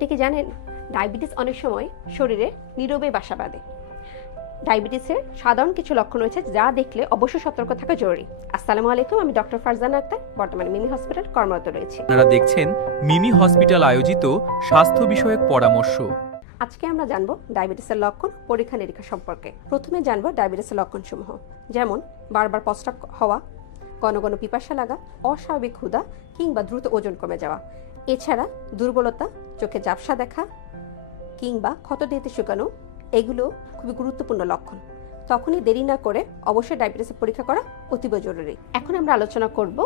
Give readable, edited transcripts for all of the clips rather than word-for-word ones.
আপনি কি জানেন ডায়াবেটিস অনেক সময় শরীরে নীরবে বাসা বাঁধে। ডায়াবেটিসের সাধারণ কিছু লক্ষণ রয়েছে যা দেখলে অবশ্যই সতর্ক থাকা জরুরি। আসসালামু আলাইকুম, আমি ডক্টর ফারজানা আক্তার, বর্তমানে মিমি হসপিটাল কর্মরত রয়েছি। আপনারা দেখছেন মিমি হসপিটাল আয়োজিত স্বাস্থ্য বিষয়ক পরামর্শ। আজকে আমরা জানবো ডায়াবেটিসের লক্ষণ, পরীক্ষা নিরীক্ষা সম্পর্কে। প্রথমে জানবো ডায়াবেটিসের লক্ষণসমূহ, যেমন বারবার প্রস্রাব হওয়া, ঘন ঘন পিপাসা লাগা, অস্বাভাবিক ক্ষুধা কিংবা দ্রুত ওজন কমে যাওয়া। এছাড়া দুর্বলতা, চোখে ঝাপসা দেখা কিংবা ক্ষত দিতে শুকানো, এগুলো খুবই গুরুত্বপূর্ণ লক্ষণ। তখনই দেরি না করে অবশ্যই ডায়াবেটিসের পরীক্ষা করা অতীব জরুরি। এখন আমরা আলোচনা করব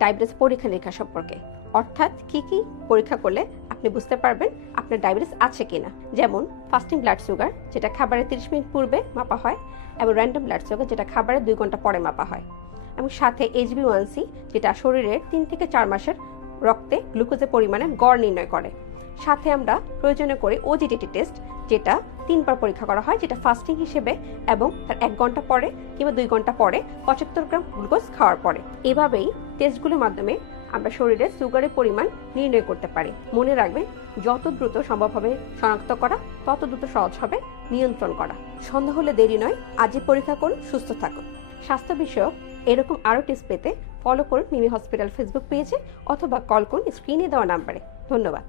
ডায়াবেটিস পরীক্ষা নিরীক্ষা সম্পর্কে, অর্থাৎ কি কি পরীক্ষা করলে আপনি বুঝতে পারবেন আপনার ডায়াবেটিস আছে কিনা। যেমন ফাস্টিং ব্লাড সুগার, যেটা খাবারের 30 মিনিট পূর্বে মাপা হয়, এবং র্যান্ডম ব্লাড সুগার, যেটা খাবারের 2 ঘন্টা পরে মাপা হয়, এবং সাথে HbA1c, যেটা শরীরের 3 থেকে 4 মাসের রক্তে গ্লুকোজের পরিমাণের গড় নির্ণয় করে। সাথে আমরা প্রয়োজনে করি OGTT টেস্ট, যেটা 3 বার পরীক্ষা করা হয়, যেটা ফাস্টিং হিসেবে এবং তার 1 ঘন্টা পরে কিংবা 2 ঘন্টা পরে 75 গ্রাম গ্লুকোজ খাওয়ার পরে। এভাবেই টেস্টগুলোর মাধ্যমে আমরা শরীরে সুগারের পরিমাণ নির্ণয় করতে পারি। মনে রাখবেন, যত দ্রুত সম্ভব হবে শনাক্ত করা, তত দ্রুত সহজ হবে নিয়ন্ত্রণ করা। সন্দেহ হলে দেরি নয়, আজই পরীক্ষা করুন, সুস্থ থাকুন। স্বাস্থ্য বিষয়ক এরকম আরও টিপস পেতে ফলো করুন মিমি হসপিটাল ফেসবুক পেজে অথবা কল করুন স্ক্রিনে দেওয়া নাম্বারে। ধন্যবাদ।